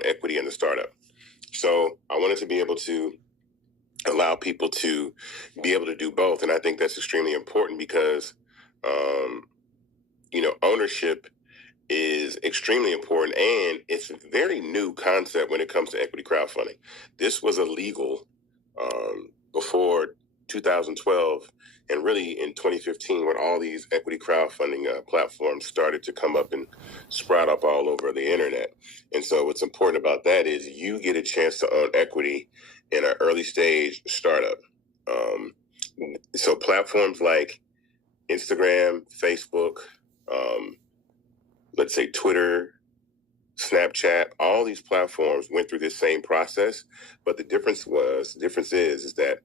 own equity in the startup. So I wanted to be able to allow people to be able to do both. And I think that's extremely important because, ownership is extremely important, and it's a very new concept when it comes to equity crowdfunding. This was illegal before 2012, and really in 2015 when all these equity crowdfunding platforms started to come up and sprout up all over the internet. And so what's important about that is you get a chance to own equity in an early stage startup. So platforms like Instagram, Facebook, let's say Twitter, Snapchat, all these platforms went through this same process, but the difference is that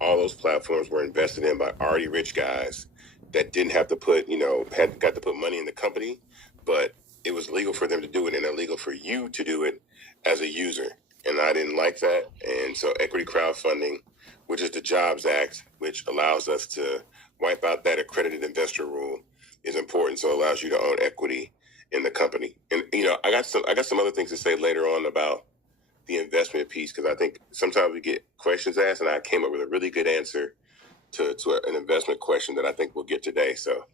all those platforms were invested in by already rich guys that didn't have to got to put money in the company, but it was legal for them to do it and illegal for you to do it as a user. And I didn't like that. And so equity crowdfunding, which is the Jobs Act, which allows us to wipe out that accredited investor rule, is important. So it allows you to own equity in the company. And, I got some other things to say later on about the investment piece, because I think sometimes we get questions asked, and I came up with a really good answer to an investment question that I think we'll get today. So,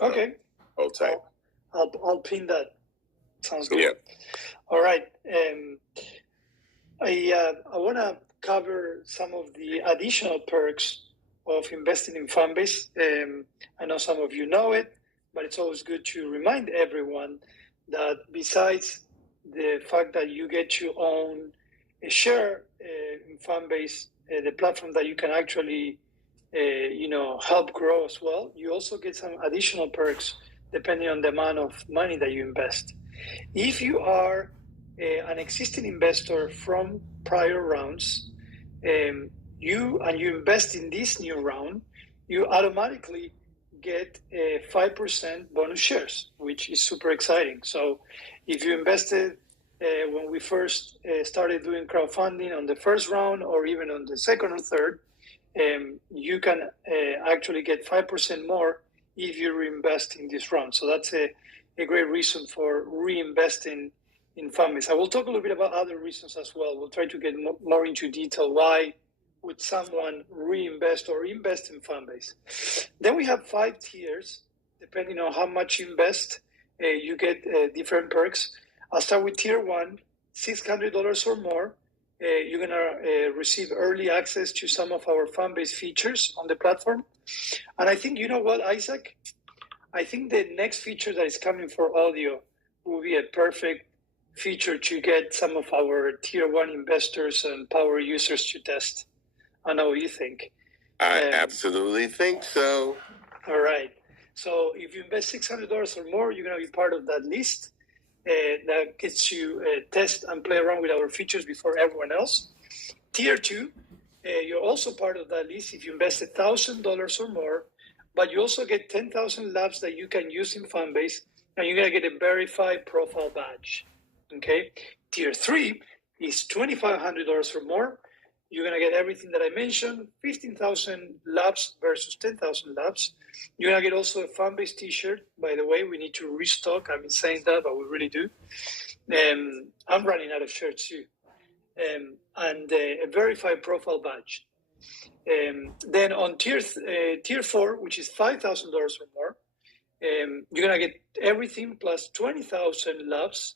okay, hold tight. I'll pin that. Sounds good. Yeah. All right. I want to cover some of the additional perks of investing in Fanbase. I know some of you know it, but it's always good to remind everyone that besides the fact that you get to own a share in Fanbase, the platform that you can actually, help grow as well, you also get some additional perks depending on the amount of money that you invest. If you are an existing investor from prior rounds, you invest in this new round, you automatically get 5% bonus shares, which is super exciting. So if you invested when we first started doing crowdfunding on the first round or even on the second or third, you can actually get 5% more if you reinvest in this round. So that's a great reason for reinvesting in Fanbase. I will talk a little bit about other reasons as well. We'll try to get more into detail why would someone reinvest or invest in Fanbase. Then we have 5 tiers. Depending on how much you invest, you get different perks. I'll start with tier 1, $600 or more. You're going to receive early access to some of our Fanbase features on the platform. And I think, you know what, Isaac? I think the next feature that is coming for audio will be a perfect feature to get some of our tier 1 investors and power users to test. I know what you think. I absolutely think so. All right. So if you invest $600 or more, you're going to be part of that list that gets you test and play around with our features before everyone else. Tier 2, you're also part of that list if you invest $1,000 or more, but you also get 10,000 labs that you can use in Fanbase, and you're going to get a verified profile badge. Okay. Tier 3 is $2,500 or more. You're going to get everything that I mentioned, 15,000 labs versus 10,000 labs. You're going to get also a Fanbase t-shirt. By the way, we need to restock. I've been saying that, but we really do. I'm running out of shirts too. And a verified profile badge. Then on tier 4, which is $5,000 or more, you're going to get everything plus 20,000 labs.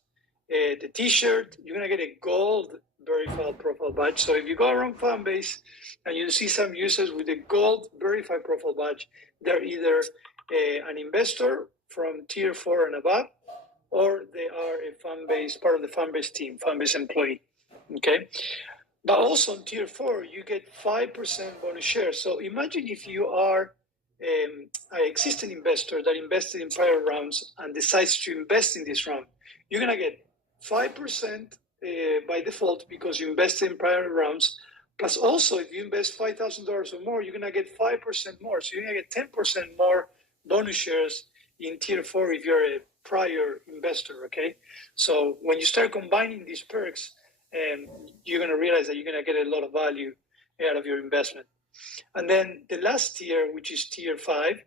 The t-shirt, you're going to get a gold verified profile badge. So if you go around Fanbase and you see some users with a gold verified profile badge, they're either an investor from tier 4 and above, or they are a Fanbase, part of the Fanbase team, Fanbase employee. Okay. But also on tier 4, you get 5% bonus shares. So imagine if you are an existing investor that invested in prior rounds and decides to invest in this round, you're going to get 5% by default because you invested in prior rounds. Plus also, if you invest $5,000 or more, you're going to get 5% more. So you're going to get 10% more bonus shares in tier 4 if you're a prior investor, okay? So when you start combining these perks, you're going to realize that you're going to get a lot of value out of your investment. And then the last tier, which is tier 5,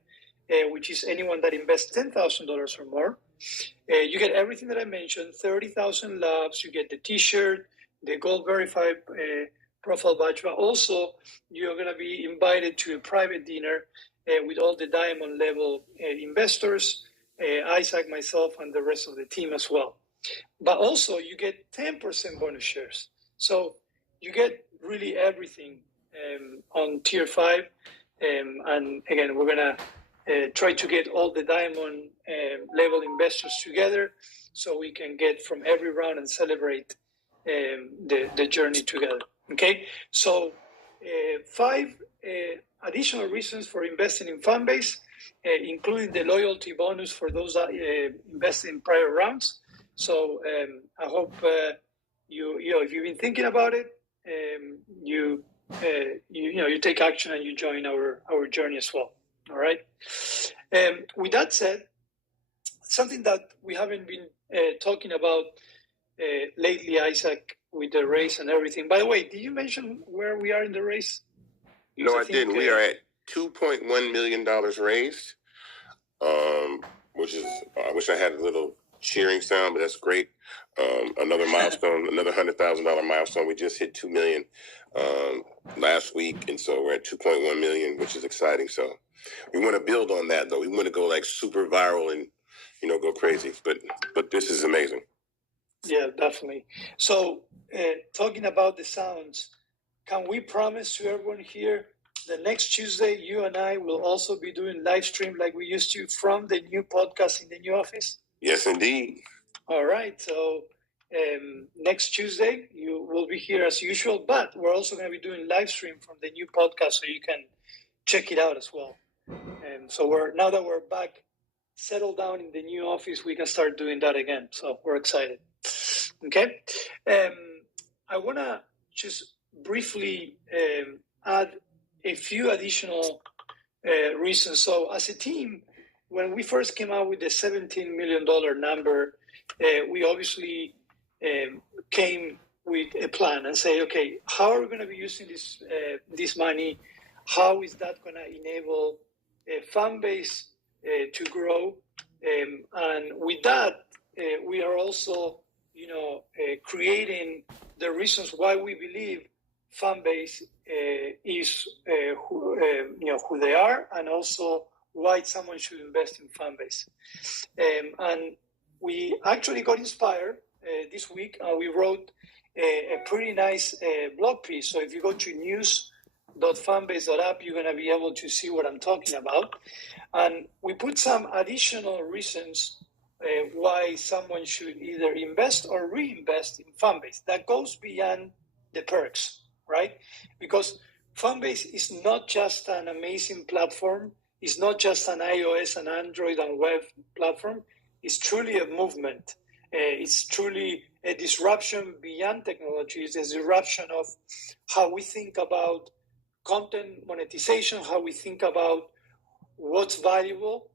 which is anyone that invests $10,000 or more, You get everything that I mentioned, 30,000 loves, you get the t-shirt, the gold verified profile badge, but also you're going to be invited to a private dinner with all the diamond level investors, Isaac, myself, and the rest of the team as well. But also you get 10% bonus shares. So you get really everything on tier 5. And again, we're going to try to get all the diamond level investors together so we can get from every round and celebrate the journey together. Okay, so 5 additional reasons for investing in Fanbase, including the loyalty bonus for those invested in prior rounds. So I hope you if you've been thinking about it, you take action and you join our journey as well. All right. With that said, something that we haven't been talking about lately, Isaac, with the race and everything. By the way, did you mention where we are in the race? No, I didn't. We are at $2.1 million raised, which is, I wish I had a little cheering sound, but that's great. Another milestone, another $100,000 milestone. We just hit 2 million last week, and so we're at 2.1 million, which is exciting. So we want to build on that, though. We want to go like super viral and go crazy. But this is amazing. Yeah, definitely. So talking about the sounds, can we promise to everyone here that next Tuesday you and I will also be doing live stream like we used to from the new podcast in the new office? Yes, indeed. All right. So next Tuesday you will be here as usual, but we're also going to be doing live stream from the new podcast so you can check it out as well. So now that we're back, settled down in the new office, we can start doing that again. So we're excited. Okay. I want to just briefly add a few additional reasons. So as a team, when we first came out with the $17 million number, we obviously came with a plan and say, okay, how are we going to be using this money? How is that going to enable Fanbase to grow? And with that, we are also, creating the reasons why we believe Fanbase is who they are, and also why someone should invest in Fanbase. And we actually got inspired this week. We wrote a pretty nice blog piece. So if you go to news.fanbase.app, you're going to be able to see what I'm talking about. And we put some additional reasons why someone should either invest or reinvest in Fanbase. That goes beyond the perks, right? Because Fanbase is not just an amazing platform. It's not just an iOS and Android and web platform. It's truly a movement. It's truly a disruption beyond technology. It's a disruption of how we think about content monetization, how we think about what's valuable.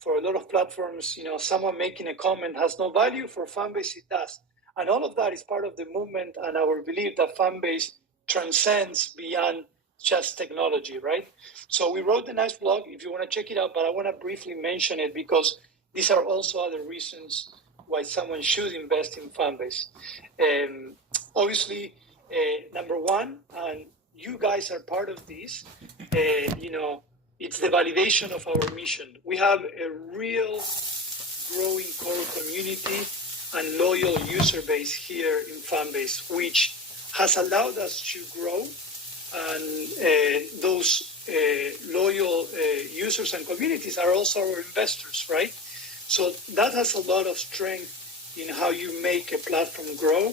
For a lot of platforms, someone making a comment has no value. For Fanbase, it does. And all of that is part of the movement and our belief that Fanbase transcends beyond just technology, right? So we wrote a nice blog if you want to check it out, but I want to briefly mention it because these are also other reasons why someone should invest in Fanbase. Obviously, number one, and you guys are part of this, it's the validation of our mission. We have a real growing core community and loyal user base here in Fanbase, which has allowed us to grow. And those loyal users and communities are also our investors, right? So that has a lot of strength in how you make a platform grow.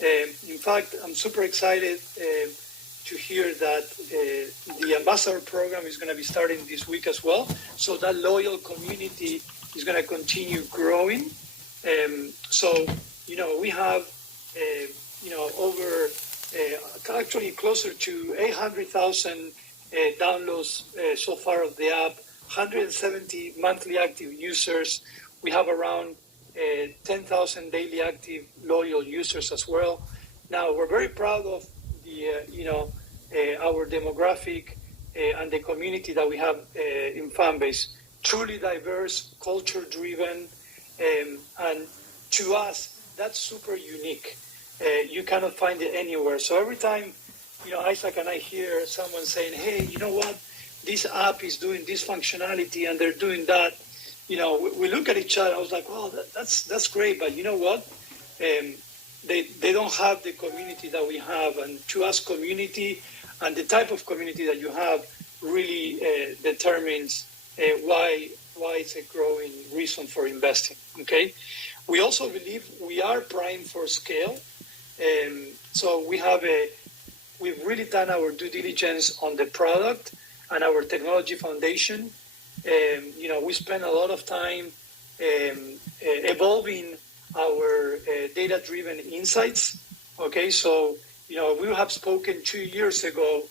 In fact, I'm super excited to hear that the ambassador program is going to be starting this week as well. So that loyal community is going to continue growing. So we have, over actually closer to 800,000 downloads so far of the app, 170 monthly active users. We have around 10,000 daily active loyal users as well. Now, we're very proud of our demographic and the community that we have in Fanbase. truly diverse, culture-driven, and to us, that's super unique. You cannot find it anywhere. So every time, Isaac and I hear someone saying, hey, you know what? This app is doing this functionality and they're doing that. We look at each other. I was like, well, that's great. But you know what? They don't have the community that we have. And to us, community and the type of community that you have really determines why it's a growing reason for investing. Okay. We also believe we are primed for scale. So we've really done our due diligence on the product and our technology foundation. We spend a lot of time evolving our data-driven insights. Okay, so we have spoken 2 years ago,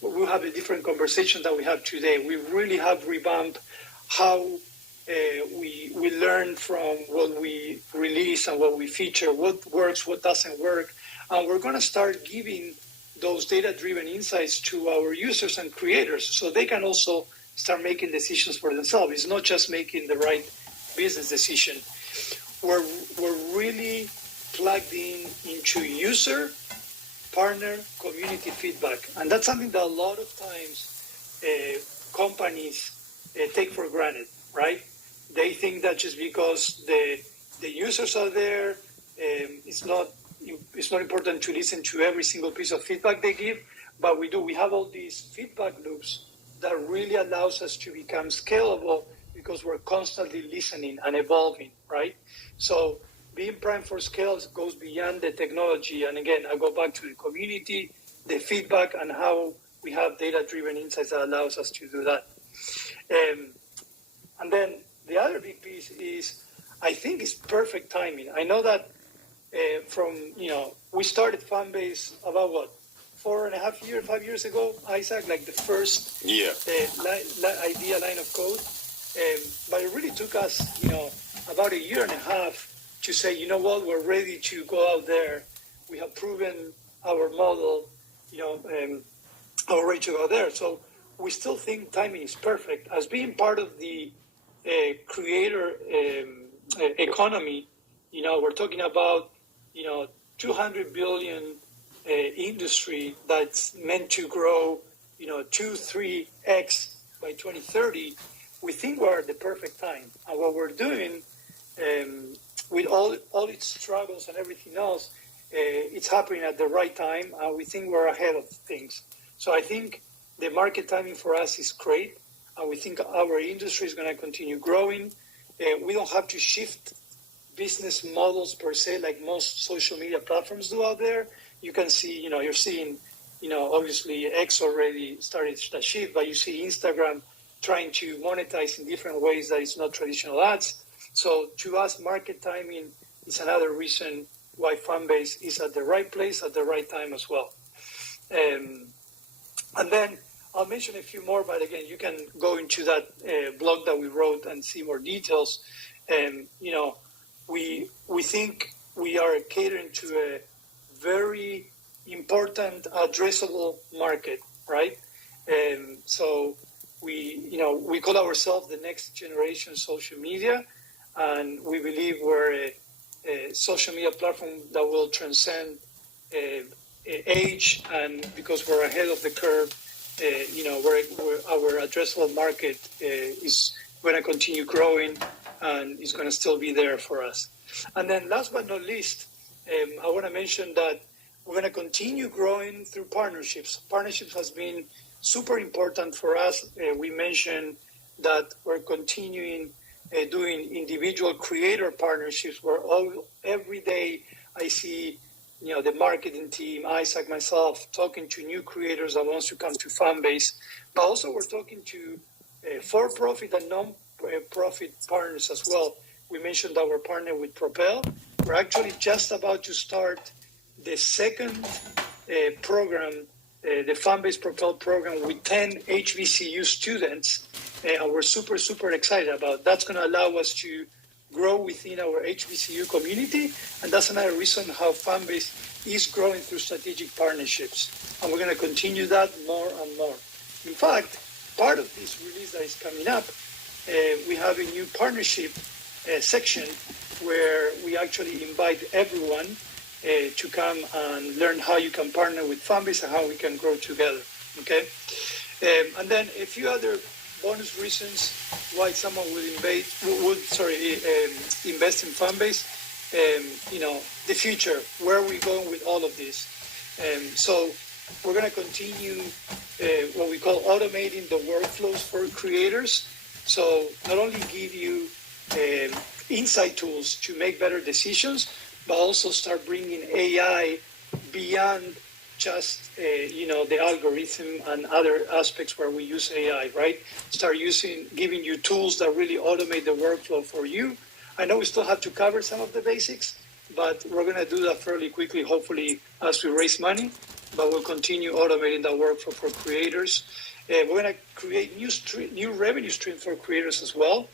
we'll have a different conversation that we have today. We really have revamped how we learn from what we release and what we feature, what works, what doesn't work, and we're going to start giving those data-driven insights to our users and creators so they can also start making decisions for themselves. It's not just making the right business decision. We're really plugged into user, partner, community feedback. And that's something that a lot of times companies take for granted, right? They think that just because the users are there, it's not important to listen to every single piece of feedback they give, but we do. We have all these feedback loops that really allows us to become scalable because we're constantly listening and evolving, right? So being primed for scale goes beyond the technology. And again, I go back to the community, the feedback, and how we have data-driven insights that allows us to do that. And then the other big piece is, I think it's perfect timing. I know that we started Fanbase about 5 years ago, Isaac, like the first idea line of code. But it really took us, about a year and a half to say, you know what, we're ready to go out there. We have proven our model, we're ready to go there. So we still think timing is perfect. As being part of the creator economy, we're talking about, 200 billion industry that's meant to grow, 2-3x by 2030. We think we're at the perfect time. And what we're doing, with all its struggles and everything else, it's happening at the right time, and we think we're ahead of things. So I think the market timing for us is great, and we think our industry is going to continue growing. We don't have to shift business models per se like most social media platforms do out there. You can see, you're seeing, obviously X already started the shift, but you see Instagram trying to monetize in different ways that is not traditional ads. So to us, market timing is another reason why Fanbase is at the right place at the right time as well. And then I'll mention a few more, but again, you can go into that blog that we wrote and see more details. We think we are catering to a very important addressable market, right? So we call ourselves the next generation social media, and we believe we're a social media platform that will transcend age, and because we're ahead of the curve, our addressable market is going to continue growing and is going to still be there for us. And then last but not least, I want to mention that we're going to continue growing through partnerships. Partnerships has been super important for us. We mentioned that we're continuing doing individual creator partnerships where every day I see, the marketing team, Isaac, myself, talking to new creators that wants to come to Fanbase. But also we're talking to for-profit and non-profit partners as well. We mentioned that we're partnered with Propel. We're actually just about to start the second program, the Fanbase Propel program with 10 HBCU students. And we're super, super excited about it. That's going to allow us to grow within our HBCU community. And that's another reason how Fanbase is growing through strategic partnerships. And we're going to continue that more and more. In fact, part of this release that is coming up we have a new partnership section where we actually invite everyone to come and learn how you can partner with Fanbase and how we can grow together. Okay, and then a few other bonus reasons why someone would invest in Fanbase. The future, where are we going with all of this? So we're going to continue what we call automating the workflows for creators. So not only give you insight tools to make better decisions, but also start bringing AI beyond just the algorithm and other aspects where we use AI, right? Start giving you tools that really automate the workflow for you. I know we still have to cover some of the basics, but we're going to do that fairly quickly, hopefully, as we raise money. But we'll continue automating that workflow for creators. We're going to create new revenue streams for creators as well.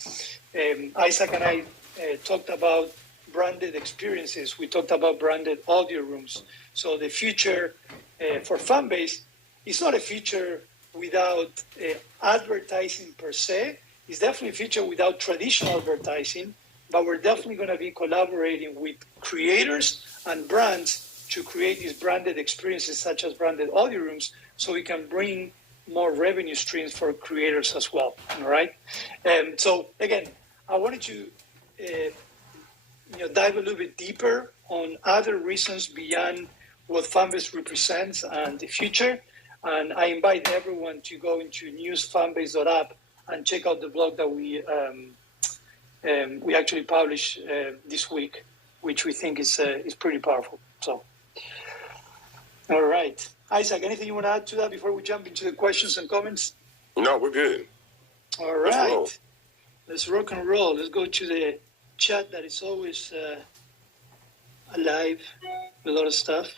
Isaac and I talked about branded experiences. We talked about branded audio rooms. So the future for Fanbase is not a future without advertising per se. It's definitely a future without traditional advertising, but we're definitely going to be collaborating with creators and brands to create these branded experiences such as branded audio rooms so we can bring more revenue streams for creators as well, all right? So again, I wanted to dive a little bit deeper on other reasons beyond what Fanbase represents and the future. And I invite everyone to go into newsfanbase.app and check out the blog that we actually published this week, which we think is pretty powerful. So, all right. Isaac, anything you want to add to that before we jump into the questions and comments? No, we're good. All right. Let's rock and roll. Let's go to the chat that is always alive with a lot of stuff.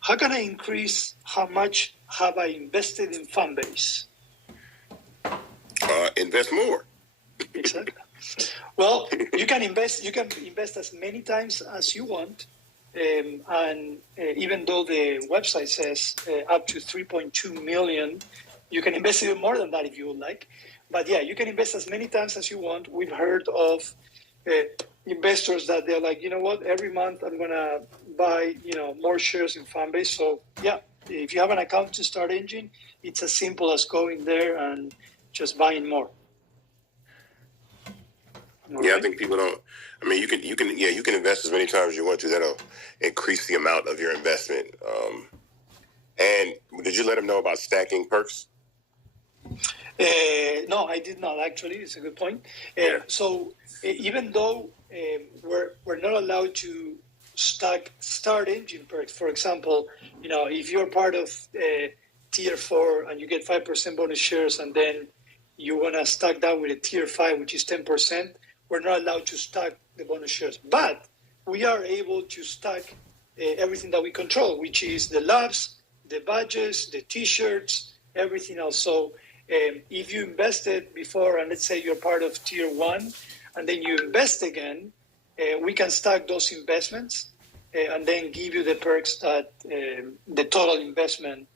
How can I increase how much have I invested in Fanbase? Invest more. Exactly. Well, you can invest as many times as you want. And even though the website says up to 3.2 million, you can invest even more than that if you would like. But yeah, you can invest as many times as you want. We've heard of investors that they're like, you know what, every month I'm going to buy, more shares in Fanbase. So yeah, if you have an account to Start Engine, it's as simple as going there and just buying more. I think people don't. I mean, you can invest as many times as you want to. That'll increase the amount of your investment. And did you let them know about stacking perks? No, I did not actually. It's a good point. So even though we're not allowed to stack Start Engine perks, for example, if you're part of Tier 4 and you get 5% bonus shares, and then you want to stack that with a Tier 5, which is 10%. We're not allowed to stack the bonus shares, but we are able to stack everything that we control, which is the labs, the badges, the T-shirts, everything else. So if you invested before, and let's say you're part of Tier 1, and then you invest again, we can stack those investments and then give you the perks that the total investment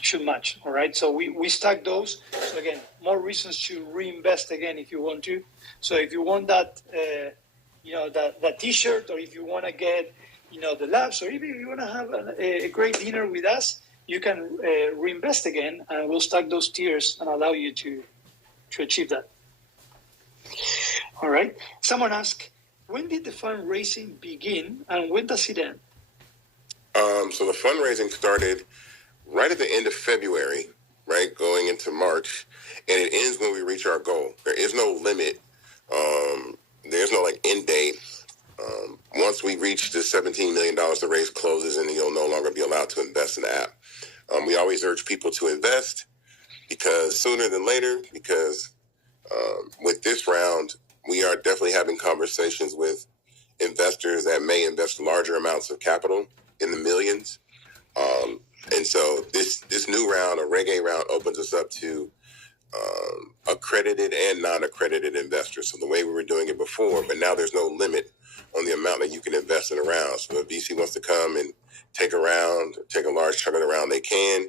should match, all right? So we stack those. So again, more reasons to reinvest again if you want to. So if you want that, that T-shirt, or if you want to get, the labs, or even if you want to have a great dinner with us, you can reinvest again, and we'll stack those tiers and allow you to achieve that. All right. Someone asked, when did the fundraising begin, and when does it end? So the fundraising started right at the end of February, right, going into March, and it ends when we reach our goal. There is no limit. There's no end date. Once we reach the $17 million, the raise closes, and you'll no longer be allowed to invest in the app. We always urge people to invest because sooner than later, because with this round, we are definitely having conversations with investors that may invest larger amounts of capital in the millions. And so this new round, a Reg A round, opens us up to accredited and non-accredited investors. So the way we were doing it before, but now there's no limit on the amount that you can invest in a round. So if VC wants to come and take a round, take a large chunk of the round, they can.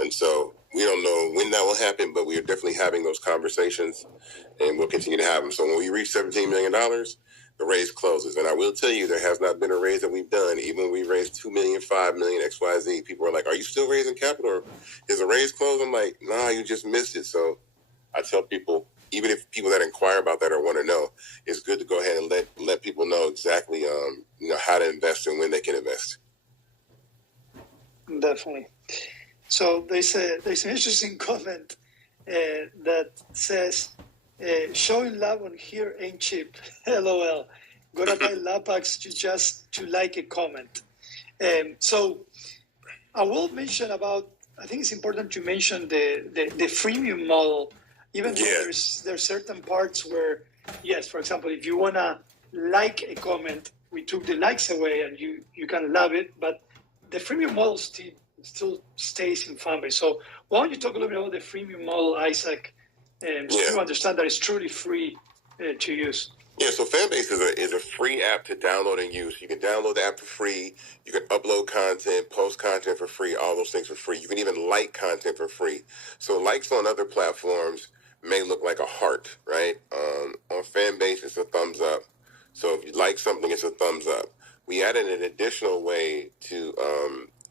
And so we don't know when that will happen, but we are definitely having those conversations, and we'll continue to have them. So when we reach $17 million, the raise closes. And I will tell you, there has not been a raise that we've done. Even when we raised $2 million, $5 million, XYZ, people are like, are you still raising capital? Or is the raise closed? I'm like, nah, you just missed it. So I tell people, even if people that inquire about that or want to know, it's good to go ahead and let people know exactly how to invest and when they can invest. Definitely. So there's an interesting comment that says, showing love on here ain't cheap. LOL. Gotta buy Lapax just to like a comment. So I will mention about, I think it's important to mention the freemium model, even though there's certain parts where, yes, for example, if you want to like a comment, we took the likes away and you can love it, but the freemium model still stays in Fanbase. So why don't you talk a little bit about the freemium model, Isaac, so you understand that it's truly free to use. Yeah, so Fanbase is a free app to download and use. You can download the app for free. You can upload content, post content for free, all those things for free. You can even like content for free. So likes on other platforms may look like a heart, right? On Fanbase, it's a thumbs up. So if you like something, it's a thumbs up. We added an additional way to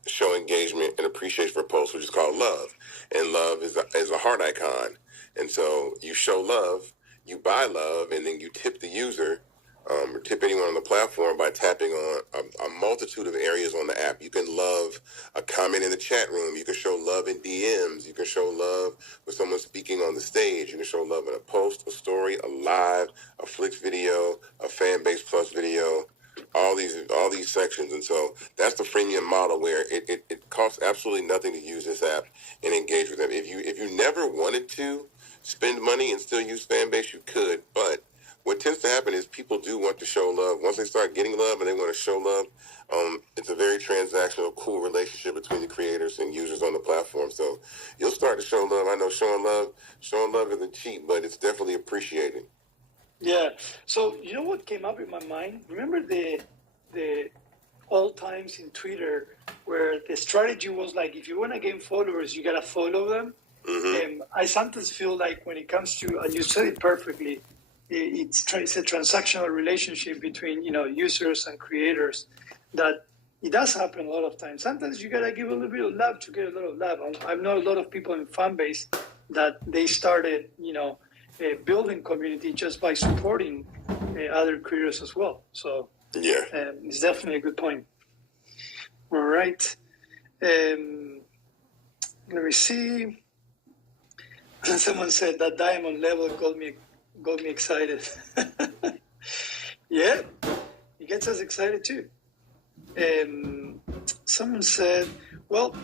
show engagement and appreciation for posts, which is called love. And love is a heart icon. And so you show love, you buy love, and then you tip the user or tip anyone on the platform by tapping on a multitude of areas on the app. You can love a comment in the chat room. You can show love in DMs. You can show love with someone speaking on the stage. You can show love in a post, a story, a live, a Flix video, a Fanbase Plus video, all these sections. And so that's the freemium model where it costs absolutely nothing to use this app and engage with them. If you never wanted to spend money and still use Fanbase, you could, but what tends to happen is people do want to show love. Once they start getting love and they want to show love, it's a very transactional, cool relationship between the creators and users on the platform. So you'll start to show love. I know showing love isn't cheap, but it's definitely appreciated. Yeah. So you know what came up in my mind? Remember the old times in Twitter where the strategy was like, if you want to gain followers, you got to follow them. Mm-hmm. I sometimes feel like when it comes to, and you said it perfectly, it's a transactional relationship between users and creators that it does happen a lot of times. Sometimes you gotta give a little bit of love to get a lot of love. I know a lot of people in Fanbase that they started building community just by supporting other creators as well. So yeah, it's definitely a good point. All right, let me see. Someone said that diamond level got me excited. Yeah, it gets us excited too. Someone said, well,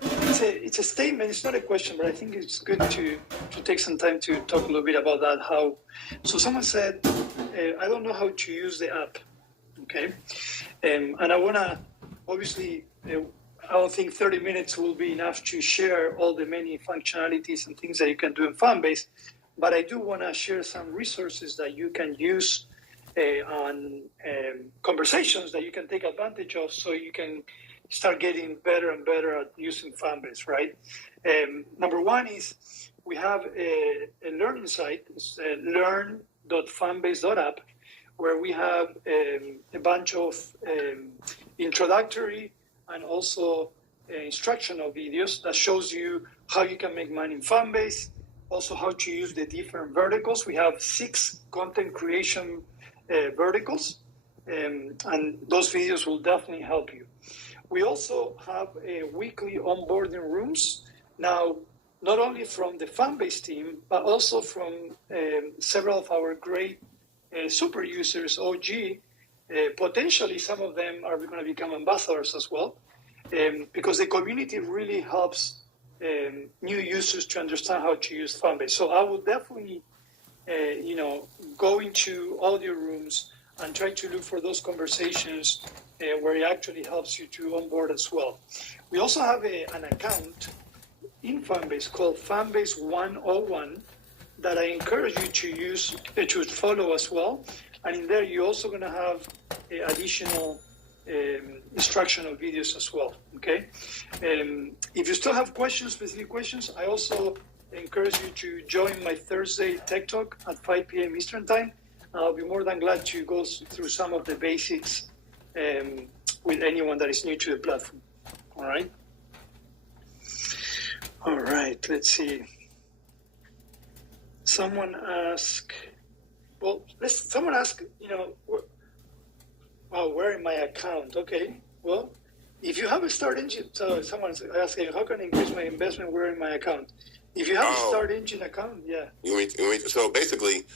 it's a statement, it's not a question, but I think it's good to take some time to talk a little bit about that. So someone said, I don't know how to use the app, okay? And I want to, obviously, I don't think 30 minutes will be enough to share all the many functionalities and things that you can do in Fanbase, but I do want to share some resources that you can use on conversations that you can take advantage of so you can start getting better and better at using Fanbase, right? Number one is we have a learning site, it's learn.fanbase.app, where we have a bunch of introductory and also instructional videos that shows you how you can make money in Fanbase, also how to use the different verticals. We have 6 content creation verticals, and those videos will definitely help you. We also have weekly onboarding rooms. Now, not only from the Fanbase team, but also from several of our great super users, OG. Potentially, some of them are going to become ambassadors as well, because the community really helps new users to understand how to use Fanbase. So I would definitely, go into audio rooms and try to look for those conversations where it actually helps you to onboard as well. We also have an account in Fanbase called Fanbase 101 that I encourage you to use, to follow as well. And in there, you're also going to have additional instructional videos as well. Okay. If you still have questions, specific questions, I also encourage you to join my Thursday Tech Talk at 5 p.m. Eastern Time. I'll be more than glad to go through some of the basics with anyone that is new to the platform. All right. All right. Let's see. Someone asked, where in my account? Okay. Well, if you have a Start Engine, so someone's asking, how can I increase my investment? Where in my account? If you have a Start Engine account, yeah. So basically,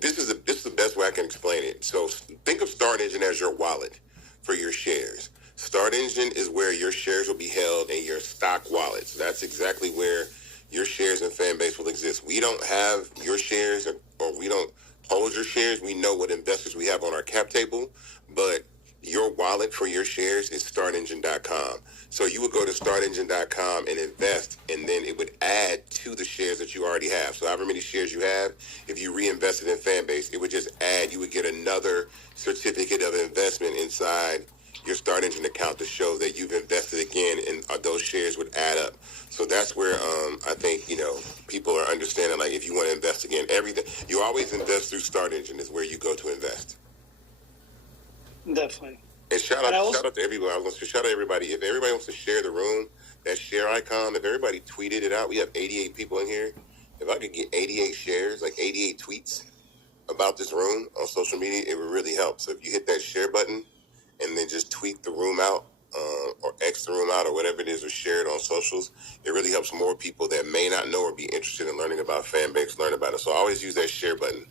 this is the best way I can explain it. So think of Start Engine as your wallet for your shares. Start Engine is where your shares will be held in your stock wallet. So that's exactly where your shares in Fanbase will exist. We don't have your shares or we don't hold your shares. We know what investors we have on our cap table, but your wallet for your shares is startengine.com. So you would go to startengine.com and invest, and then it would add to the shares that you already have. So however many shares you have, if you reinvested in Fanbase, it would just add, you would get another certificate of investment inside your Start Engine account to show that you've invested again, and those shares would add up. So that's where I think, people are understanding, like, if you want to invest again, everything, you always invest through Start Engine is where you go to invest. Definitely. And shout out to everybody. I was going to shout out to everybody. If everybody wants to share the room, that share icon, if everybody tweeted it out, we have 88 people in here. If I could get 88 shares, like 88 tweets about this room on social media, it would really help. So if you hit that share button and then just tweet the room out, or X the room out, or whatever it is, or share it on socials, it really helps more people that may not know or be interested in learning about Fanbase learn about it. So I always use that share button.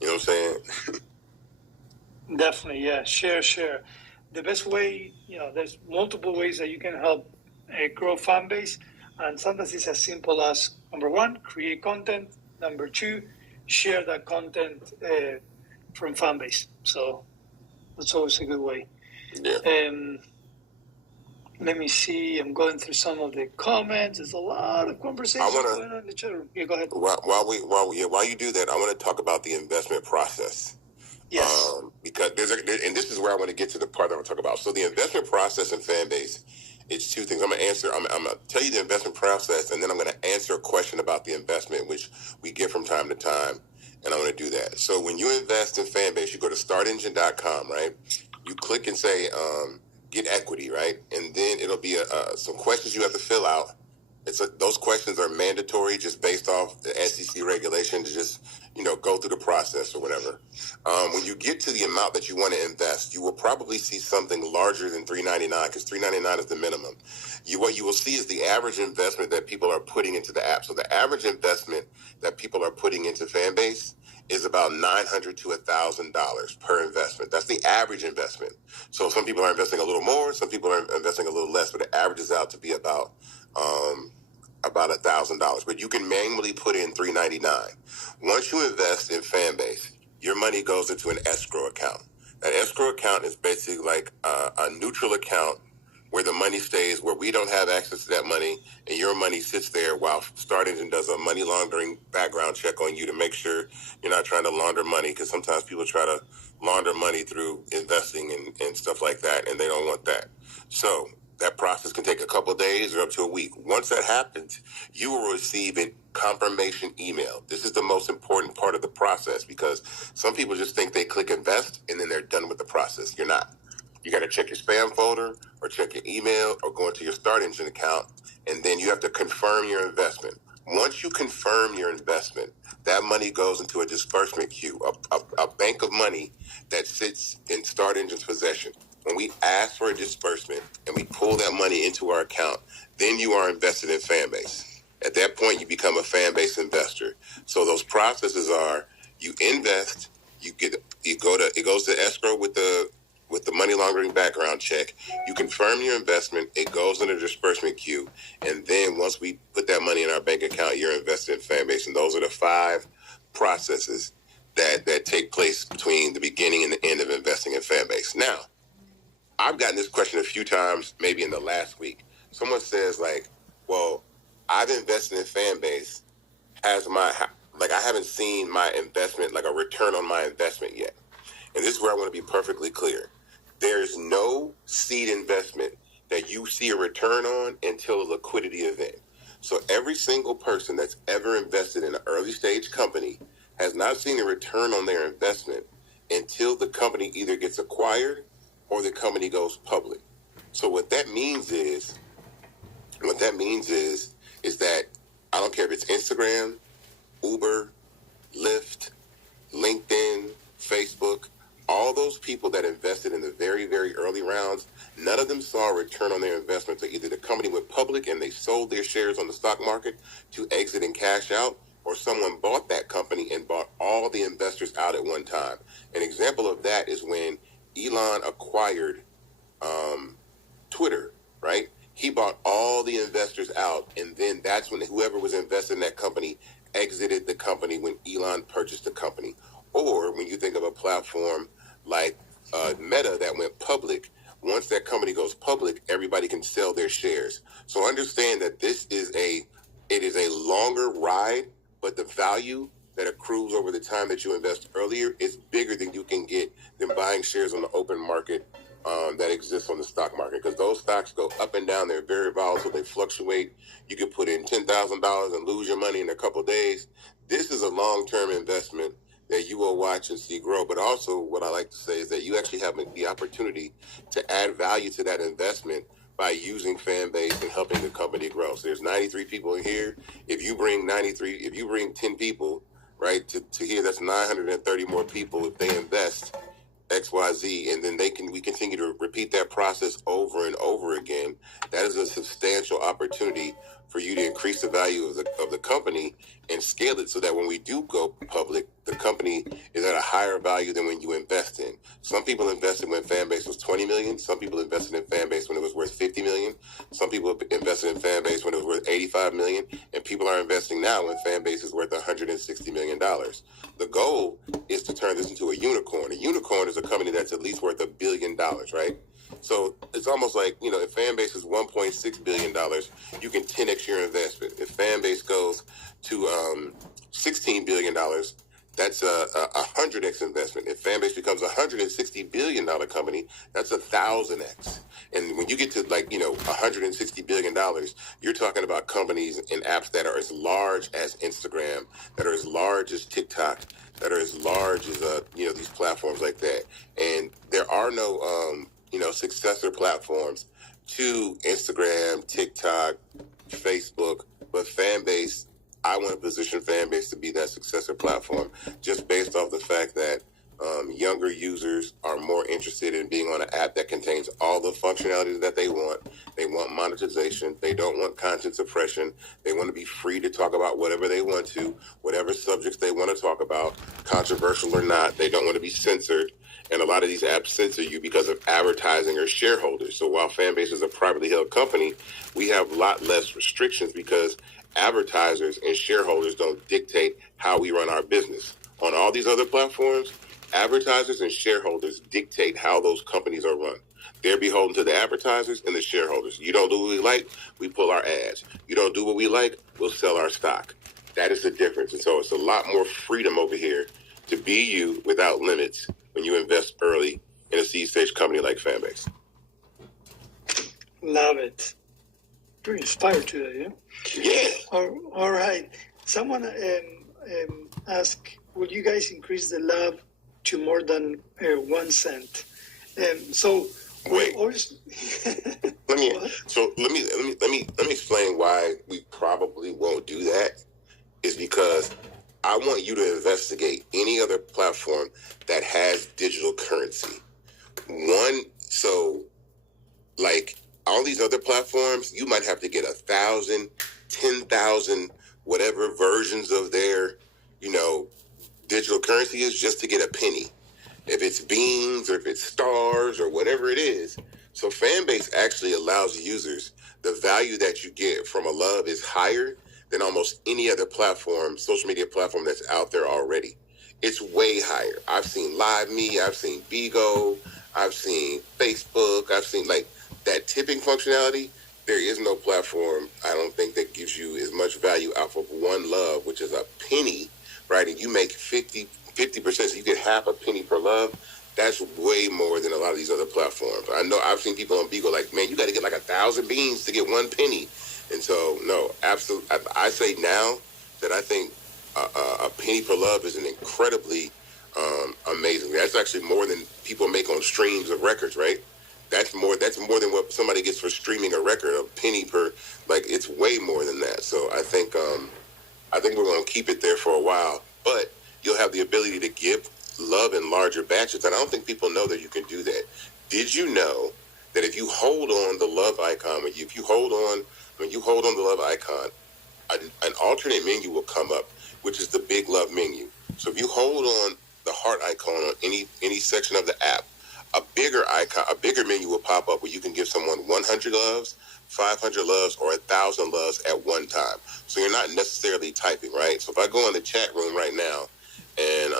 You know what I'm saying? Definitely, yeah. Share. The best way, there's multiple ways that you can help grow Fanbase, and sometimes it's as simple as, number one, create content. Number two, share that content from Fanbase. So that's always a good way. Yeah. Let me see. I'm going through some of the comments. There's a lot of conversation going on in the chat room. Yeah, go ahead. While you do that, I want to talk about the investment process. Yes. Because and this is where I want to get to the part that I want to talk about. So the investment process in Fanbase, it's two things. I'm going to tell you the investment process, and then I'm going to answer a question about the investment, which we get from time to time, and I want to do that. So when you invest in Fanbase, you go to startengine.com, right? You click and say, get equity, right? And then it'll be some questions you have to fill out. Those questions are mandatory, just based off the SEC regulation to just, go through the process or whatever. When you get to the amount that you want to invest, you will probably see something larger than $3.99, because $3.99 is the minimum. What you will see is the average investment that people are putting into the app. So the average investment that people are putting into Fanbase is about $900 to $1,000 per investment. That's the average investment. So some people are investing a little more, some people are investing a little less, but it averages out to be about $1,000. But you can manually put in $3.99. Once you invest in Fanbase, your money goes into an escrow account. That escrow account is basically like a neutral account where the money stays, where we don't have access to that money, and your money sits there while Start Engine does a money laundering background check on you to make sure you're not trying to launder money, because sometimes people try to launder money through investing and stuff like that, and they don't want that. So that process can take a couple of days or up to a week. Once that happens, you will receive a confirmation email. This is the most important part of the process, because some people just think they click invest and then they're done with the process. You're not. You got to check your spam folder or check your email or go into your Start Engine account, and then you have to confirm your investment. Once you confirm your investment, that money goes into a disbursement queue, a bank of money that sits in Start Engine's possession. When we ask for a disbursement and we pull that money into our account, then you are invested in Fanbase. At that point, you become a Fanbase investor. So those processes are: you invest, it goes to escrow with the money laundering background check. You confirm your investment, it goes in a disbursement queue, and then once we put that money in our bank account, you're invested in Fanbase. And those are the 5 processes that take place between the beginning and the end of investing in Fanbase. Now, I've gotten this question a few times, maybe in the last week. Someone says, like, well, I've invested in Fanbase. I haven't seen my investment, like a return on my investment yet. And this is where I want to be perfectly clear. There's there's no seed investment that you see a return on until a liquidity event. So every single person that's ever invested in an early stage company has not seen a return on their investment until the company either gets acquired or the company goes public. So what that means is that I don't care if it's Instagram, Uber, Lyft, LinkedIn, Facebook, all those people that invested in the very, very early rounds, none of them saw a return on their investment. So either the company went public and they sold their shares on the stock market to exit and cash out, or someone bought that company and bought all the investors out at one time. An example of that is when Elon acquired Twitter, right? He bought all the investors out, and then that's when whoever was invested in that company exited the company when Elon purchased the company. Or when you think of a platform like Meta that went public, once that company goes public, everybody can sell their shares. So understand that it is a longer ride, but the value that accrues over the time that you invest earlier is bigger than you can get than buying shares on the open market that exists on the stock market, because those stocks go up and down. They're very volatile. They fluctuate. You can put in $10,000 and lose your money in a couple of days. This is a long-term investment that you will watch and see grow. But also what I like to say is that you actually have the opportunity to add value to that investment by using Fanbase and helping the company grow. So there's 93 people in here. If you bring 10 people, right, to here, that's 930 more people if they invest XYZ, and then we continue to repeat that process over and over again. That is a substantial opportunity for you to increase the value of the company and scale it so that when we do go public, the company is at a higher value than when you invest in. Some people invested when Fanbase was 20 million. Some people invested in Fanbase when it was worth 50 million. Some people invested in Fanbase when it was worth 85 million. And people are investing now when Fanbase is worth $160 million. The goal is to turn this into a unicorn. A unicorn is a company that's at least worth $1 billion, right? So it's almost like, if Fanbase is $1.6 billion, you can 10x your investment. If Fanbase goes to $16 billion, that's a 100x investment. If Fanbase becomes a $160 billion company, that's 1,000x. And when you get to $160 billion, you're talking about companies and apps that are as large as Instagram, that are as large as TikTok, that are as large as these platforms like that. And there are no successor platforms to Instagram, TikTok, Facebook, but Fanbase, I want to position Fanbase to be that successor platform just based off the fact that younger users are more interested in being on an app that contains all the functionalities that they want. They want monetization. They don't want content suppression. They want to be free to talk about whatever they want to, whatever subjects they want to talk about, controversial or not. They don't want to be censored. And a lot of these apps censor you because of advertising or shareholders. So while Fanbase is a privately held company, we have a lot less restrictions because advertisers and shareholders don't dictate how we run our business. On all these other platforms, advertisers and shareholders dictate how those companies are run. They're beholden to the advertisers and the shareholders. You don't do what we like, we pull our ads. You don't do what we like, we'll sell our stock. That is the difference. And so it's a lot more freedom over here to be you without limits when you invest early in a seed stage company like Fanbase. Love it. Pretty inspired today, yeah? Yeah. All right. Someone asked, will you guys increase the love to more than 1 cent? So wait. let me explain why we probably won't do that. Is because I want you to investigate any other platform that has digital currency. All these other platforms, you might have to get 1,000, 10,000, whatever versions of their, digital currency is just to get a penny. If it's beans or if it's stars or whatever it is. So Fanbase actually allows users, the value that you get from a love is higher than almost any other platform, social media platform that's out there already. It's way higher. I've seen LiveMe, I've seen Bigo, I've seen Facebook, I've seen that tipping functionality. There is no platform, I don't think, that gives you as much value off of one love, which is a penny, right? And you make 50%, so you get half a penny per love. That's way more than a lot of these other platforms. I know I've seen people on Beagle like, man, you got to get like 1,000 beans to get 1 penny. And so, no, absolutely. I say now that I think a penny per love is an incredibly amazing. That's actually more than people make on streams of records, right? That's more than what somebody gets for streaming a record. A penny per, like, it's way more than that. So I think we're going to keep it there for a while, but you'll have the ability to give love in larger batches. And I don't think people know that you can do that. Did you know that if you hold on the love icon, when you hold on the love icon, an alternate menu will come up, which is the big love menu. So if you hold on the heart icon on any section of the app, a bigger menu will pop up where you can give someone 100 loves, 500 loves, or 1,000 loves at one time. So you're not necessarily typing, right? So if I go in the chat room right now, and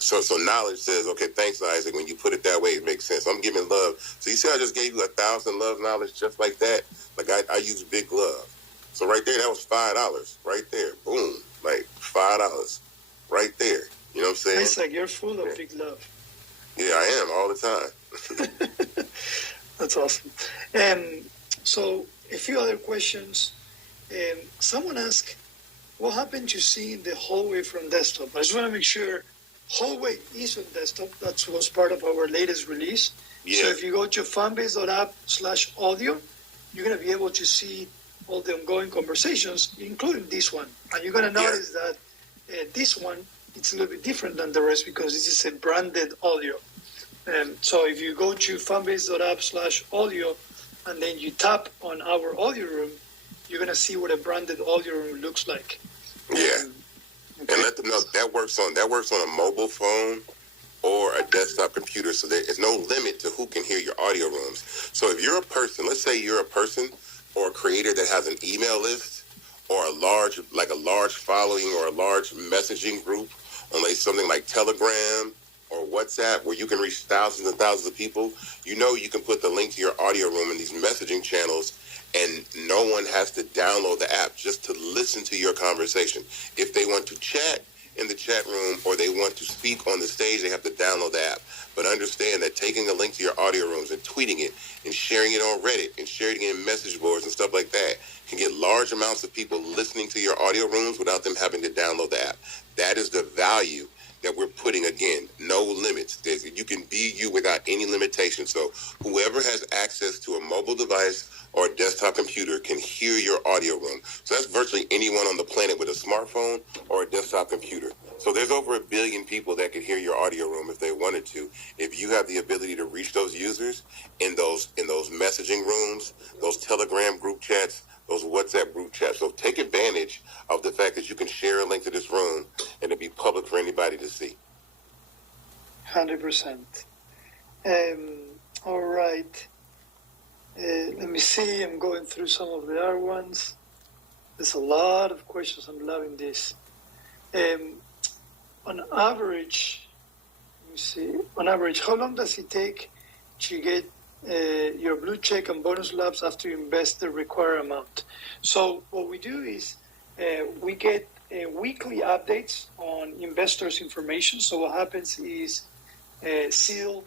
so Knowledge says, okay, thanks, Isaac. When you put it that way, it makes sense. I'm giving love. So you see, I just gave you 1,000 love, Knowledge, just like that. Like I use big love. So right there, that was $5 right there. Boom, like $5 right there. You know what I'm saying? It's like you're full of big love. Yeah, I am all the time. That's awesome. So a few other questions. Someone asked, what happened to seeing the hallway from desktop? I just want to make sure hallway is on desktop. That was part of our latest release. Yeah. So if you go to fanbase.app/audio, you're going to be able to see all the ongoing conversations, including this one. And you're going to notice that this one, it's a little bit different than the rest because this is a branded audio. So if you go to fanbase.app/audio and then you tap on our audio room, you're going to see what a branded audio room looks like. Yeah. Okay. And let them know that works on a mobile phone or a desktop computer, so there is no limit to who can hear your audio rooms. So if you're a person, let's say you're a person or a creator that has an email list or a large following or a large messaging group on like something like Telegram or WhatsApp where you can reach thousands and thousands of people, you can put the link to your audio room in these messaging channels, and no one has to download the app just to listen to your conversation. If they want to chat in the chat room or they want to speak on the stage, they have to download the app. But understand that taking a link to your audio rooms and tweeting it and sharing it on Reddit and sharing it in message boards and stuff like that can get large amounts of people listening to your audio rooms without them having to download the app. That is the value that we're putting, again, no limits. You can be you without any limitations. So whoever has access to a mobile device or a desktop computer can hear your audio room. So that's virtually anyone on the planet with a smartphone or a desktop computer. So there's over 1 billion people that could hear your audio room if they wanted to. If you have the ability to reach those users in those messaging rooms, those Telegram group chats, those WhatsApp group chats. So take advantage of the fact that you can share a link to this room and it be public for anybody to see. 100%. All right. Let me see. I'm going through some of the other ones. There's a lot of questions. I'm loving this. On average, let me see. On average, how long does it take to get your blue check and bonus labs after you invest the required amount? So what we do is we get weekly updates on investors' information. So what happens is Seal,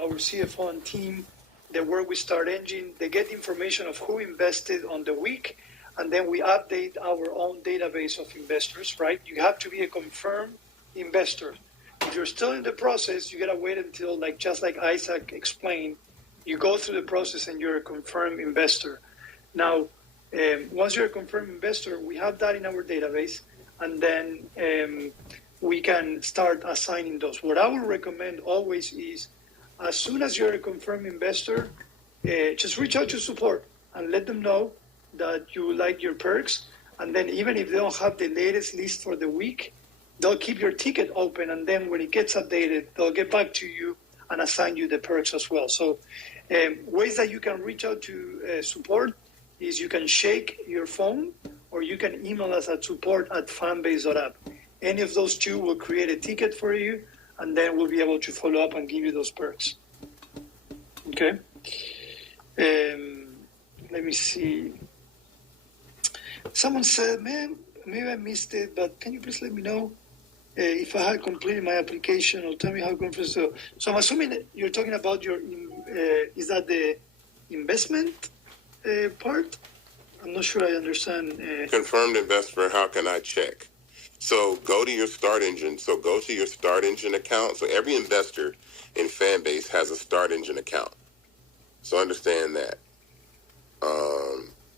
our CFO and team, they work with Start Engine. They get information of who invested on the week, and then we update our own database of investors, right? You have to be a confirmed investor. If you're still in the process, you got to wait until, just like Isaac explained, you go through the process and you're a confirmed investor. Now, once you're a confirmed investor, we have that in our database, and then we can start assigning those. What I would recommend always is, as soon as you're a confirmed investor, just reach out to support and let them know that you like your perks. And then even if they don't have the latest list for the week, they'll keep your ticket open, and then when it gets updated, they'll get back to you and assign you the perks as well. So ways that you can reach out to support is you can shake your phone, or you can email us at support@fanbase.app. Any of those two will create a ticket for you, and then we'll be able to follow up and give you those perks. Okay. Let me see. Someone said, man, maybe I missed it, but can you please let me know if I had completed my application, or tell me how confident. So I'm assuming that you're talking about your, is that the investment part? I'm not sure I understand. Confirmed investor, how can I check? So go to your Start Engine. So go to your Start Engine account. So every investor in Fanbase has a Start Engine account. So understand that.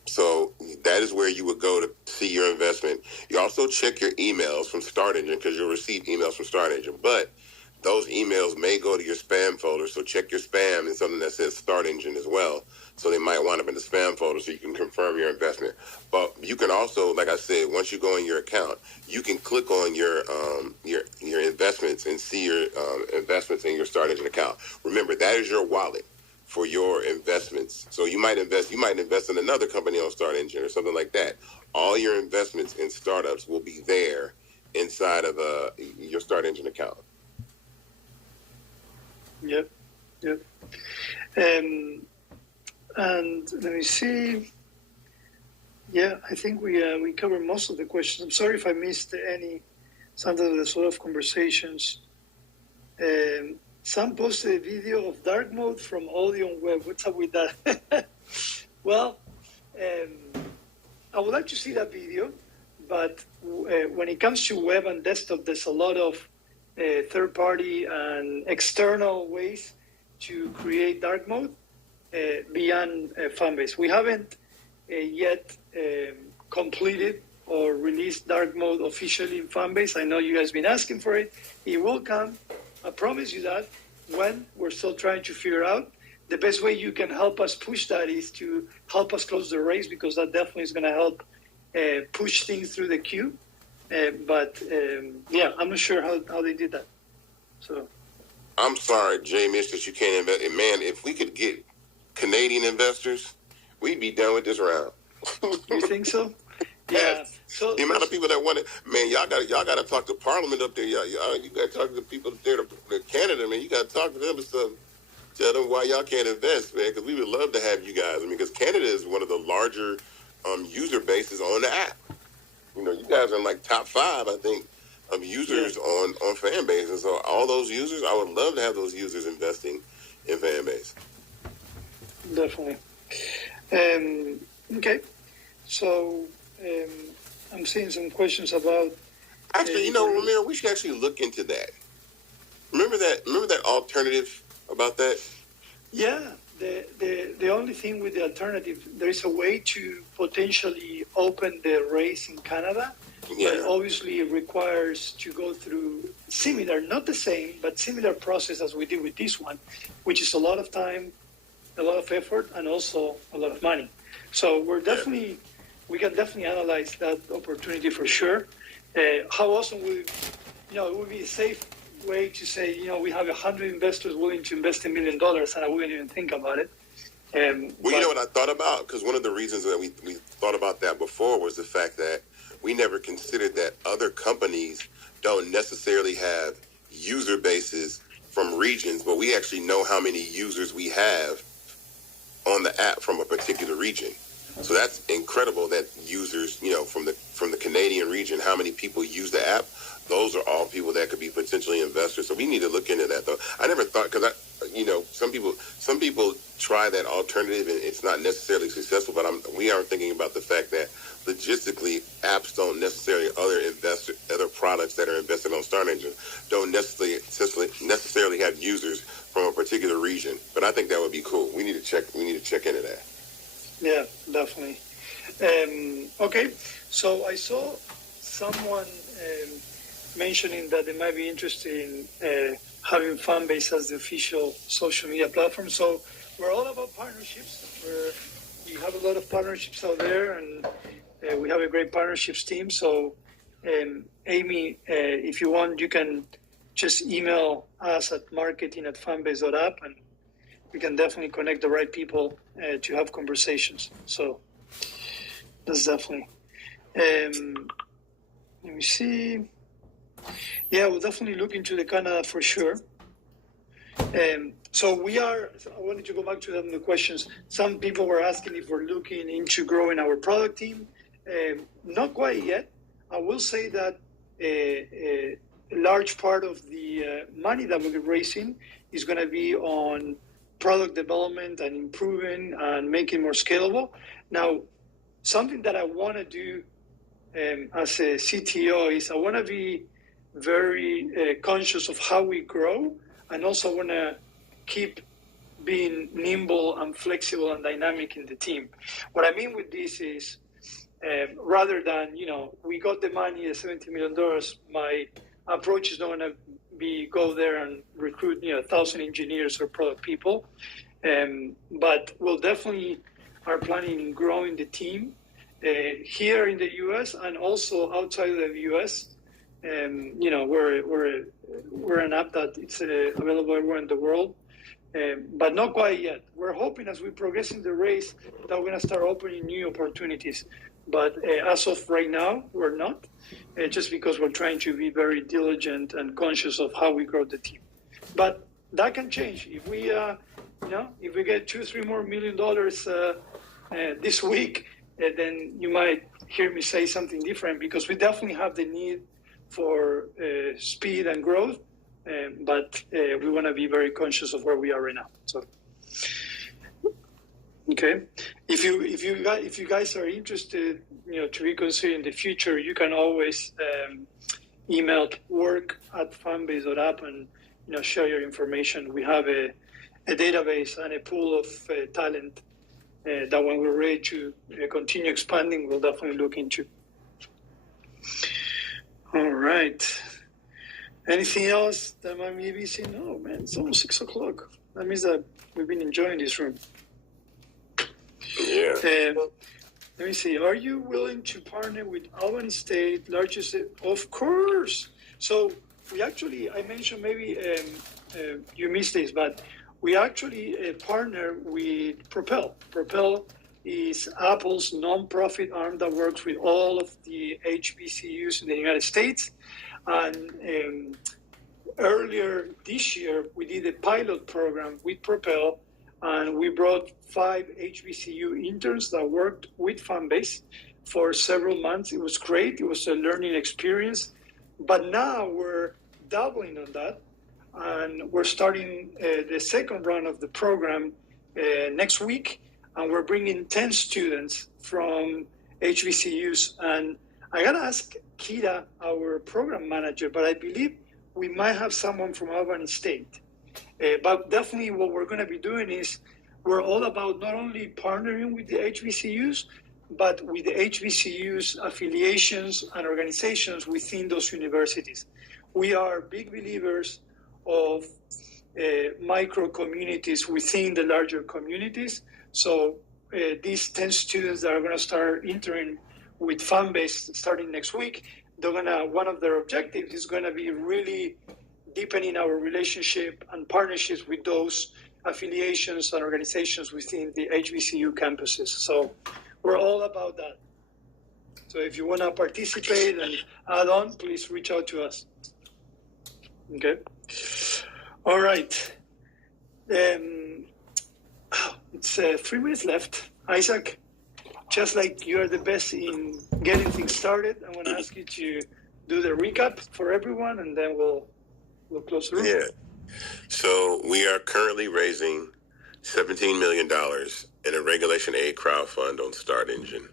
So that is where you would go to see your investment. You also check your emails from Start Engine because you'll receive emails from Start Engine. But those emails may go to your spam folder. So check your spam and something that says Start Engine as well. So they might wind up in the spam folder so you can confirm your investment. But you can also, like I said, once you go in your account, you can click on your investments and see your investments in your Start Engine account. Remember, that is your wallet for your investments. So you might invest in another company on Start Engine or something like that. All your investments in startups will be there inside of your Start Engine account. Yep. And let me see. Yeah, I think we covered most of the questions. I'm sorry if I missed some of the sort of conversations. Sam posted a video of dark mode from Audion Web. What's up with that? Well, I would like to see that video, but when it comes to web and desktop, there's a lot of third-party and external ways to create dark mode beyond Fanbase. We haven't yet completed or released dark mode officially in Fanbase. I know you guys been asking for it. It will come. I promise you that. When we're still trying to figure out the best way you can help us push that is to help us close the race, because that definitely is going to help push things through the queue. But I'm not sure how they did that. So I'm sorry, Jay Mitch, that you can't invest. Man, if we could get Canadian investors, we'd be done with this round. You think so? Yeah. Yes. So the amount of people that want it, man, y'all got to talk to Parliament up there. You got to talk to the people up there, to Canada, man. You got to talk to them and stuff. Tell them why y'all can't invest, man, because we would love to have you guys. I mean, because Canada is one of the larger user bases on the app. You know, you guys are in like top 5, I think, of users on Fanbase. And so all those users, I would love to have those users investing in Fanbase. Definitely. Okay. So I'm seeing some questions about... Actually, Ramiro, we should actually look into that. Remember that alternative about that? Yeah. The only thing with the alternative, there is a way to potentially open the race in Canada. Yeah. But obviously it requires to go through similar, not the same, but similar process as we did with this one, which is a lot of time, a lot of effort, and also a lot of money. So we can definitely analyze that opportunity for sure. How awesome would, it would be a safe way to say, we have 100 investors willing to invest $1 million, and I wouldn't even think about it. You know what I thought about? Because one of the reasons that we thought about that before was the fact that we never considered that other companies don't necessarily have user bases from regions, but we actually know how many users we have on the app from a particular region. So that's incredible that users, from the Canadian region, how many people use the app. Those are all people that could be potentially investors. So we need to look into that, though. I never thought, because some people try that alternative and it's not necessarily successful. But we are thinking about the fact that logistically, apps don't necessarily other products that are invested on Start Engine don't necessarily have users from a particular region. But I think that would be cool. We need to check into that. Yeah, definitely. Okay, so I saw someone mentioning that they might be interested in having Fanbase as the official social media platform. So we're all about partnerships. We have a lot of partnerships out there, and we have a great partnerships team. So, Amy, if you want, you can just email us at marketing@fanbase.app, and we can definitely connect the right people to have conversations. So that's definitely. Let me see. Yeah, we'll definitely look into the Canada for sure. So I wanted to go back to the questions. Some people were asking if we're looking into growing our product team. Not quite yet. I will say that a large part of the money that we're raising is going to be on product development and improving and making more scalable. Now, something that I want to do as a CTO is I want to be very conscious of how we grow, and also want to keep being nimble and flexible and dynamic in the team. What I mean with this is, rather than, we got the money at $70 million, my approach is not going to be go there and recruit 1,000 engineers or product people, but we'll definitely are planning on growing the team here in the US and also outside of the US. We're an app that it's available everywhere in the world, but not quite yet. We're hoping as we progress in the race that we're going to start opening new opportunities. But as of right now, we're not, just because we're trying to be very diligent and conscious of how we grow the team. But that can change. If we, if we get $2-3 more million this week, then you might hear me say something different, because we definitely have the need for speed and growth, but we want to be very conscious of where we are right now. So. Okay, if you guys are interested, to reconsider in the future, you can always email work@fanbase.app and share your information. We have a database and a pool of talent that when we're ready to continue expanding, we'll definitely look into. All right. Anything else that might be missing? Oh man, it's almost 6 o'clock. That means that we've been enjoying this room. Yeah. Let me see. Are you willing to partner with Albany State, largest? Of course. So we actually, I mentioned, maybe you missed this, but we actually partner with Propel. Propel is Apple's nonprofit arm that works with all of the HBCUs in the United States. And earlier this year, we did a pilot program with Propel, and we brought 5 HBCU interns that worked with Fanbase for several months. It was great. It was a learning experience. But now we're doubling on that, and we're starting the second round of the program next week, and we're bringing 10 students from HBCUs. And I got to ask Kira, our program manager, but I believe we might have someone from Albany State. But definitely what we're going to be doing is we're all about not only partnering with the HBCUs, but with the HBCUs affiliations and organizations within those universities. We are big believers of micro communities within the larger communities. So these 10 students that are going to start interning with Fanbase starting next week, one of their objectives is going to be really deepening our relationship and partnerships with those affiliations and organizations within the HBCU campuses. So we're all about that. So if you want to participate and add on, please reach out to us. Okay. All right. It's 3 minutes left. Isaac, just like you are the best in getting things started, I want to ask you to do the recap for everyone, and then we'll close the room. Yeah. So we are currently raising $17 million in a Regulation A crowdfund on Start Engine.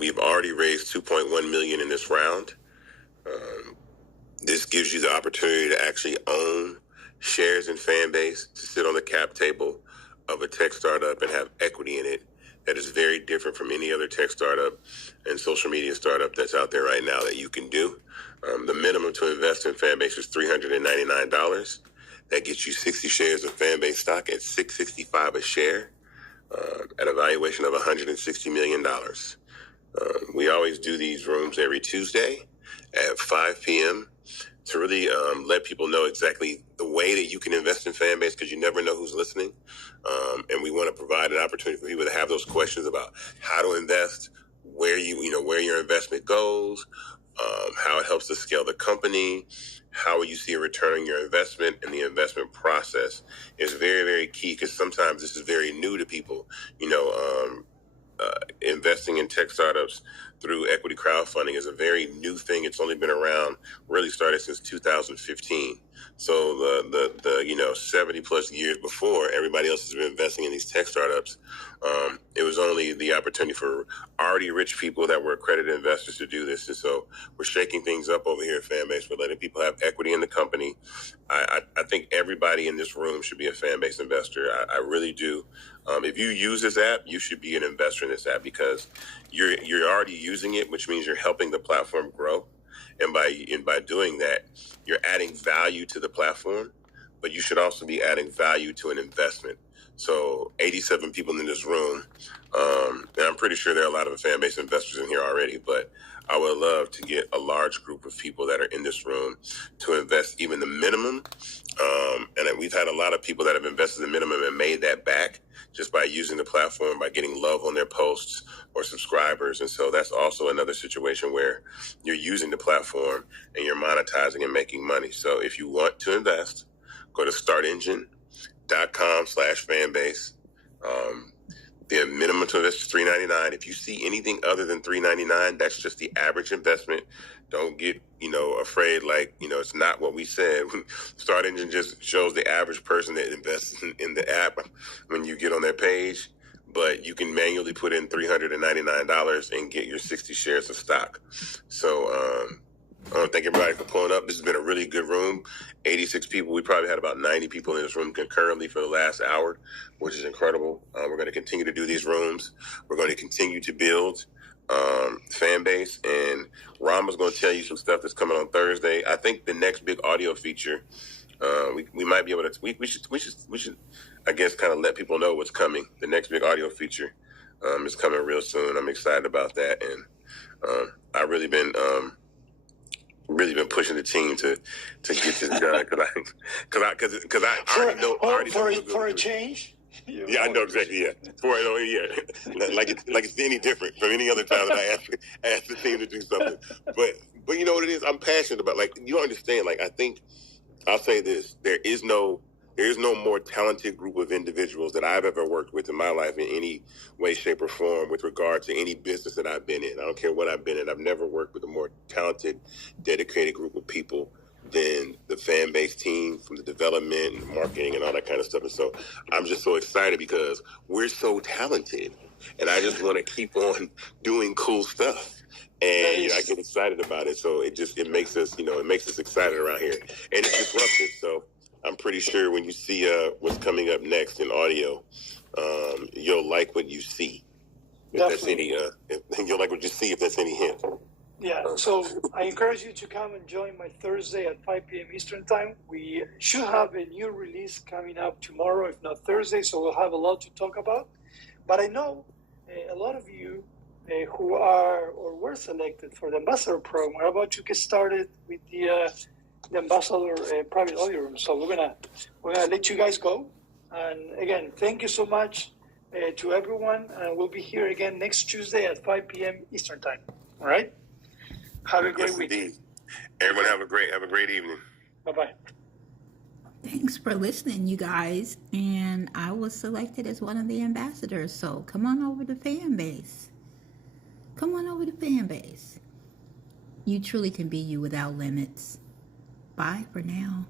We've already raised $2.1 million in this round. This gives you the opportunity to actually own shares in Fanbase, to sit on the cap table of a tech startup and have equity in it. That is very different from any other tech startup and social media startup that's out there right now that you can do. The minimum to invest in Fanbase is $399. That gets you 60 shares of Fanbase stock at $665 a share, at a valuation of $160 million. We always do these rooms every Tuesday at 5 p.m. to really let people know exactly the way that you can invest in Fanbase, because you never know who's listening. And we want to provide an opportunity for people to have those questions about how to invest, where your investment goes, how it helps to scale the company, how you see a return on your investment, and the investment process is very, very key, because sometimes this is very new to people. Investing in tech startups through equity crowdfunding is a very new thing. It's only been around, really started since 2015. So the 70 plus years before everybody else has been investing in these tech startups, it was only the opportunity for already rich people that were accredited investors to do this. And so we're shaking things up over here at Fanbase. We're letting people have equity in the company. I think everybody in this room should be a Fanbase investor. I really do. If you use this app, you should be an investor in this app because you're already using it, which means you're helping the platform grow. And by doing that, you're adding value to the platform, but you should also be adding value to an investment. So 87 people in this room, and I'm pretty sure there are a lot of Fanbase investors in here already, but I would love to get a large group of people that are in this room to invest even the minimum. And we've had a lot of people that have invested the minimum and made that back just by using the platform, by getting love on their posts or subscribers. And so that's also another situation where you're using the platform and you're monetizing and making money. So if you want to invest, go to startengine.com/fanbase. The minimum to invest is $3.99. If you see anything other than $3.99, that's just the average investment. Don't get, afraid it's not what we said. Start Engine just shows the average person that invests in the app when you get on their page, but you can manually put in $399 and get your 60 shares of stock. So, I want to thank everybody for pulling up. This has been a really good room. 86 people. We probably had about 90 people in this room concurrently for the last hour, which is incredible. We're going to continue to do these rooms. We're going to continue to build Fanbase. And Rama's going to tell you some stuff that's coming on Thursday. I think the next big audio feature, we might be able to. We should, I guess, kind of let people know what's coming. The next big audio feature is coming real soon. I'm excited about that, and I've really been pushing the team to get this done because I already know for a change. Yeah, I know exactly. Yeah, like it's any different from any other time that I ask the team to do something. But you know what it is? I'm passionate about. Like, you don't understand. Like, I think I'll say this: there is no more talented group of individuals that I've ever worked with in my life in any way, shape, or form with regard to any business that I've been in. I don't care what I've been in. I've never worked with a more talented, dedicated group of people than the Fanbase team, from the development and marketing and all that kind of stuff. And so I'm just so excited because we're so talented, and I just want to keep on doing cool stuff. And I get excited about it. So it makes us, it makes us excited around here, and it's disruptive. So I'm pretty sure when you see what's coming up next in audio, you'll like what you see. If that's any, you'll like what you see if that's any hint. Yeah, so I encourage you to come and join my Thursday at 5 p.m. Eastern Time. We should have a new release coming up tomorrow, if not Thursday, so we'll have a lot to talk about. But I know a lot of you who are or were selected for the Ambassador Program are about to get started with the Ambassador private audio room. So we're gonna let you guys go. And again, thank you so much to everyone. And we'll be here again next Tuesday at 5 p.m. Eastern Time. All right? Have a great week. Indeed. Everyone have a great evening. Bye-bye. Thanks for listening, you guys. And I was selected as one of the ambassadors. So come on over to Fanbase. Come on over to Fanbase. You truly can be you without limits. Bye for now.